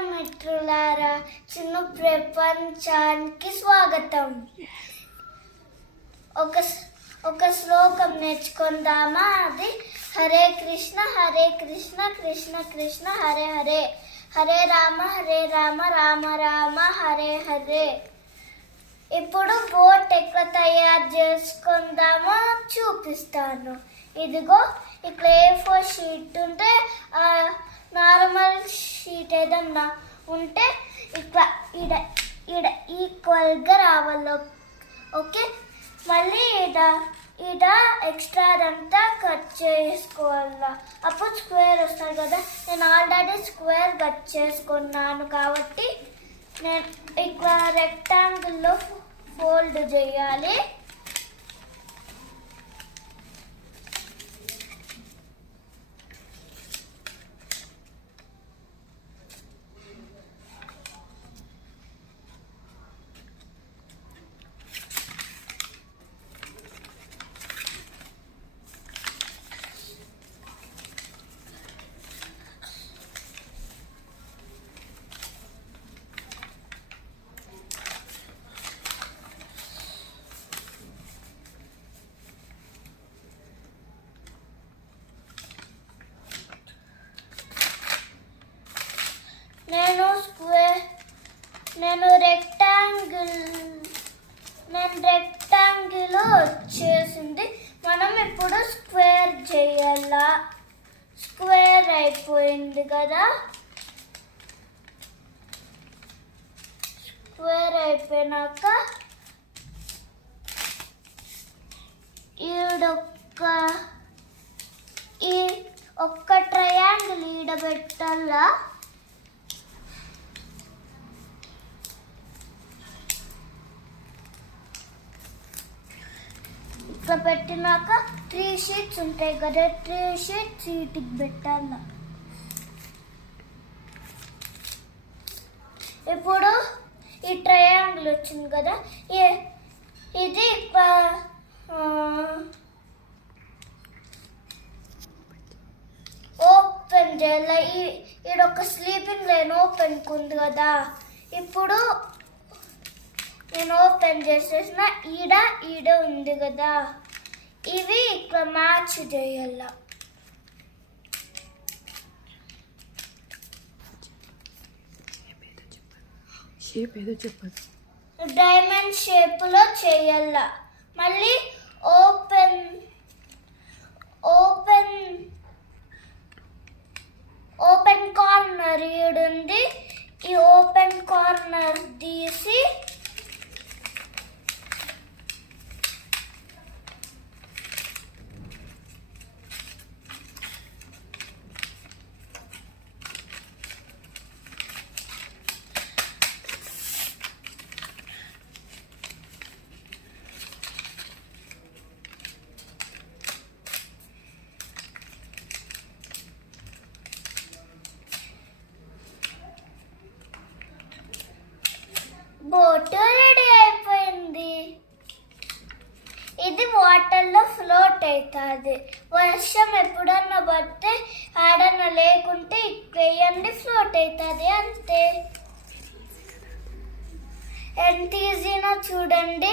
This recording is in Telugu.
నమస్కారం మిత్రులారా, చిన్న ప్రపంచానికి స్వాగతం. ఒక శ్లోకం నేర్చుకుందామా? అది హరే కృష్ణ కృష్ణ కృష్ణ హరే హరే, హరే రామ రామ రామ హరే హరే. ఇప్పుడు బోట్ ఎట్లా తయారు చేసుకుందామో చూపిస్తాను. ఇదిగో ఇక్కడ A4 షీట్ ఉంటే, నార్మల్ షీట్ ఏదన్నా ఉంటే ఇట్లా ఈడ ఈక్వల్గా రావాలి. ఓకే, మళ్ళీ ఈడ ఎక్స్ట్రా అంతా కట్ చేసుకోవాలా, అప్పుడు స్క్వేర్ వస్తుంది కదా. నేను ఆల్రెడీ స్క్వేర్ కట్ చేసుకున్నాను కాబట్టి నేను ఇట్లా రెక్టాంగిల్లో ఫోల్డ్ చేయాలి. నేను రెక్టాంగిల్ వచ్చేసింది. మనం ఇప్పుడు స్క్వేర్ చేయాలా. స్క్వేర్ అయిపోయింది కదా. స్క్వేర్ అయిపోయినాక ఒక్క ట్రయాంగిల్ ఈడ పెట్టాలా. ఇట్లా పెట్టినాక 3 షీట్స్ ఉంటాయి కదా, 3 షీట్స్ వీటికి పెట్టాల. ఇప్పుడు ఈ ట్రయాంగిల్ వచ్చింది కదా, ఇది ఓపెన్ చేయాలి. ఈడొక స్లీపింగ్ లైన్ ఓపెన్ ఉంది కదా. ఇప్పుడు నేను ఓపెన్ చేసేసిన ఈడ ఉంది కదా, ఇవి ఇక్కడ మ్యాచ్ చేయాల. డైమండ్ షేప్ లో చేయాల. మళ్ళీ ఓపెన్ కార్నర్ ఈడుంది. ఈ ఓపెన్ కార్నర్ తీసి బోట్ రెడీ అయిపోయింది. ఇది వాటర్లో ఫ్లోట్ అవుతుంది. వర్షం ఎప్పుడన్నా పడితే ఆడన్నా లేకుంటే వేయండి, ఫ్లోట్ అవుతుంది. అంతే. ఎంత ఈజీనో చూడండి.